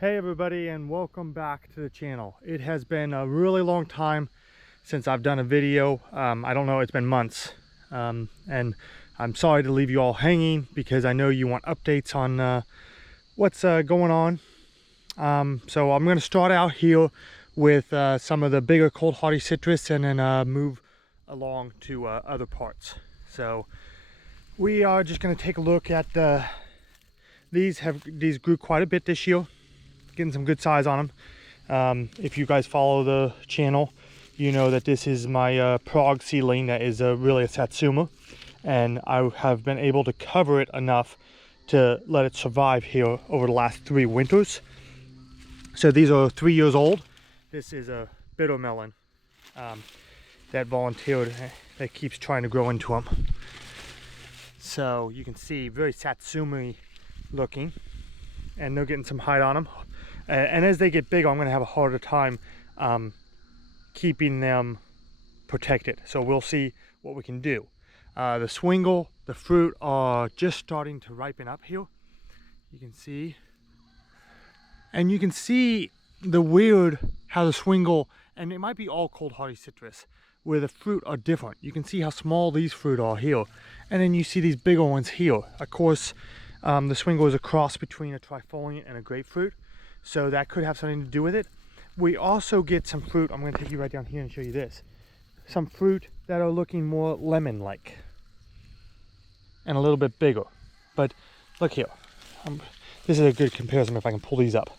Hey everybody, and welcome back to the channel. It has been a really long time since I've done a video. I don't know, it's been months. And I'm sorry to leave you all hanging because I know you want updates on what's going on. So I'm going to start out here with some of the bigger cold hardy citrus and then move along to other parts. So we are just going to take a look at these grew quite a bit this year. Getting some good size on them. If you guys follow the channel, you know that this is my Prague seedling that is really a Satsuma, and I have been able to cover it enough to let it survive here over the last 3 winters. So these are 3 years old. This is a bitter melon that volunteered, that keeps trying to grow into them. So you can see very Satsuma looking, and they're getting some height on them. And as they get bigger, I'm going to have a harder time keeping them protected. So we'll see what we can do. The swingle, the fruit are just starting to ripen up here. You can see. And you can see the weird how the swingle, and it might be all cold hardy citrus, where the fruit are different. You can see how small these fruit are here. And then you see these bigger ones here. Of course, the swingle is a cross between a trifoliate and a grapefruit. So that could have something to do with it. We also get some fruit. I'm going to take you right down here and show you this. Some fruit that are looking more lemon-like and a little bit bigger. But look here. This is a good comparison if I can pull these up.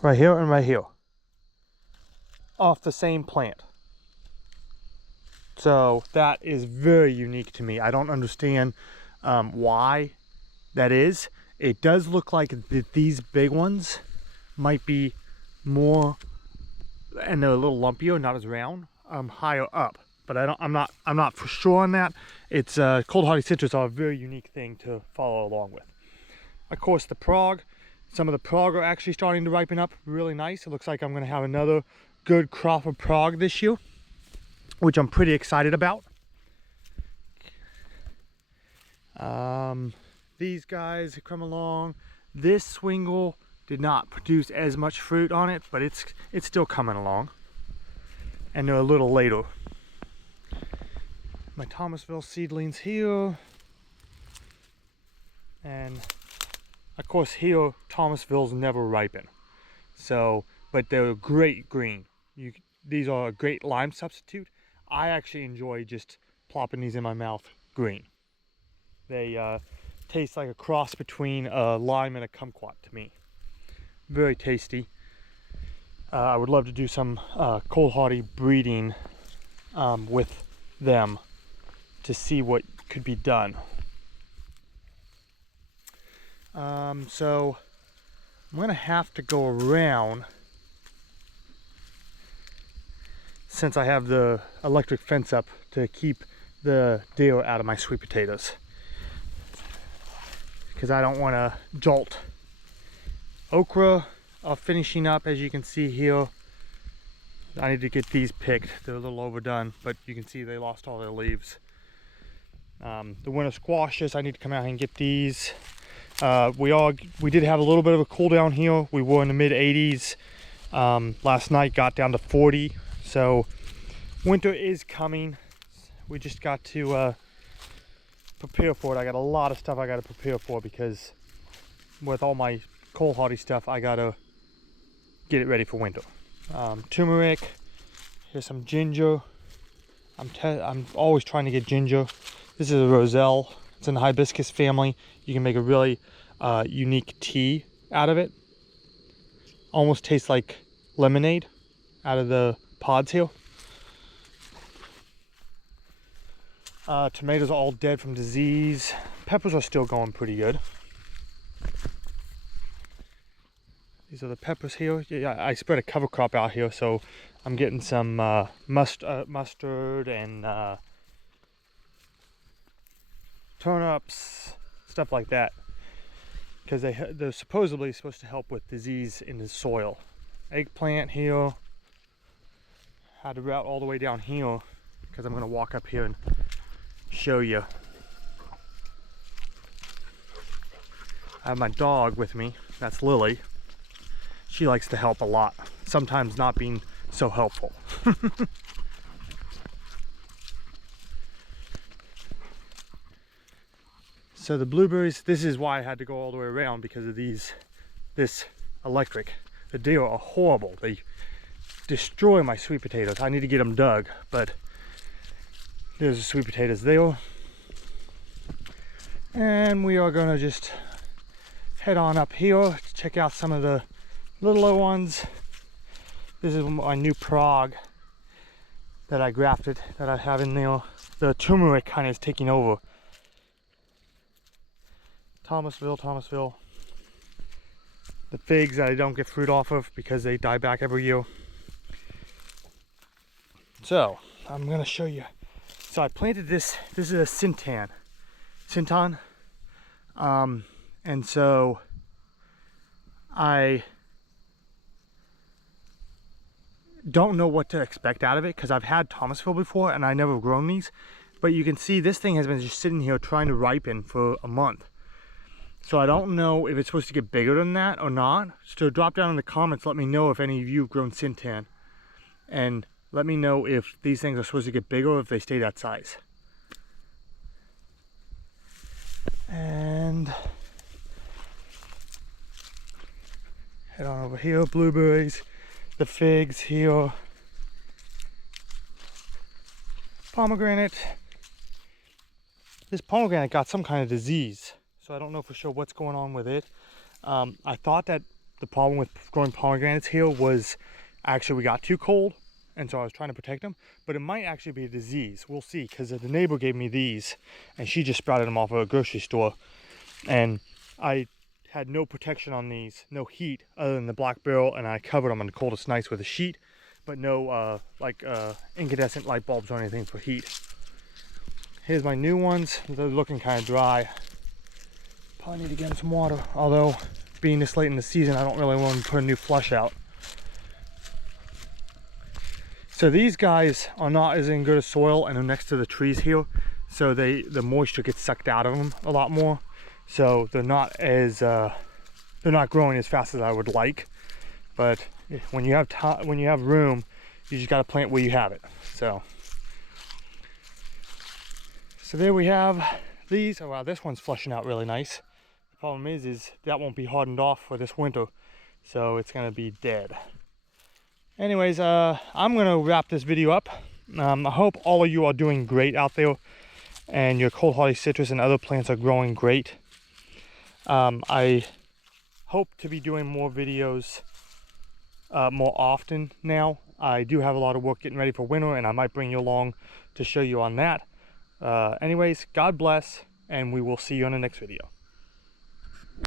Right here and right here. Off the same plant. So that is very unique to me. I don't understand why that is. It does look like these big ones might be more, and they're a little lumpier, not as round, higher up. But I'm not for sure on that. It's cold hardy citrus are a very unique thing to follow along with. Of course, the Prague, some of the Prague are actually starting to ripen up really nice. It looks like I'm going to have another good crop of Prague this year, which I'm pretty excited about. These guys have come along. This swingle did not produce as much fruit on it, but it's still coming along. And they're a little later. My Thomasville seedlings here. And of course here, Thomasvilles never ripen. So, but they're great green. These are a great lime substitute. I actually enjoy just plopping these in my mouth green. They taste like a cross between a lime and a kumquat to me. Very tasty. I would love to do some cold hardy breeding with them to see what could be done. So I'm gonna have to go around, since I have the electric fence up to keep the deer out of my sweet potatoes, because I don't want to jolt. Okra are finishing up, as you can see here. I need to get these picked. They're a little overdone, but you can see they lost all their leaves. The winter squashes, I need to come out and get these. We did have a little bit of a cool down here. We were in the mid 80s. Last night got down to 40. So winter is coming. We just got to prepare for it. I got a lot of stuff I got to prepare for, because with all my cold hardy stuff, I got to get it ready for winter. Turmeric. Here's some ginger. I'm always trying to get ginger. This is a roselle. It's in the hibiscus family. You can make a really unique tea out of it. Almost tastes like lemonade out of the pods here. Tomatoes are all dead from disease. Peppers are still going pretty good. These are the peppers here. Yeah, I spread a cover crop out here, so I'm getting some mustard and turnips, stuff like that, because they're supposedly supposed to help with disease in the soil. Eggplant here. Had to route all the way down here because I'm going to walk up here and show you. I have my dog with me. That's Lily. she likes to help a lot, sometimes not being so helpful. So the blueberries, this is why I had to go all the way around, because of this electric. The deer are horrible. They destroy my sweet potatoes. I need to get them dug, but there's the sweet potatoes there. And we are gonna just head on up here to check out some of the littler ones. This is my new Prague that I grafted, that I have in there. The turmeric kind of is taking over. Thomasville. The figs that I don't get fruit off of because they die back every year. So I'm gonna show you. So I planted this. This is a Sintan, and so I don't know what to expect out of it because I've had Thomasville before and I never grown these. But you can see this thing has been just sitting here trying to ripen for a month. So I don't know if it's supposed to get bigger than that or not. So drop down in the comments, let me know if any of you have grown Sintan. And let me know if these things are supposed to get bigger or if they stay that size. And head on over here, blueberries, the figs here, pomegranate. This pomegranate got some kind of disease, so I don't know for sure what's going on with it. I thought that the problem with growing pomegranates here was actually we got too cold, and so I was trying to protect them, but it might actually be a disease. We'll see, because the neighbor gave me these and she just sprouted them off of a grocery store, and I had no protection on these, no heat other than the black barrel, and I covered them on the coldest nights with a sheet, but no incandescent light bulbs or anything for heat. Here's my new ones. They're looking kind of dry. Probably need to get them some water, although being this late in the season I don't really want to put a new flush out. So these guys are not as in good a soil, and they're next to the trees here, so the moisture gets sucked out of them a lot more. So they're not growing as fast as I would like. But when you have room, you just got to plant where you have it. So there we have these. Oh wow, this one's flushing out really nice. The problem is that won't be hardened off for this winter, so it's gonna be dead. Anyways, I'm gonna wrap this video up. I hope all of you are doing great out there, and your cold hardy citrus and other plants are growing great. I hope to be doing more videos more often now. I do have a lot of work getting ready for winter, and I might bring you along to show you on that. Anyways, God bless, and we will see you on the next video.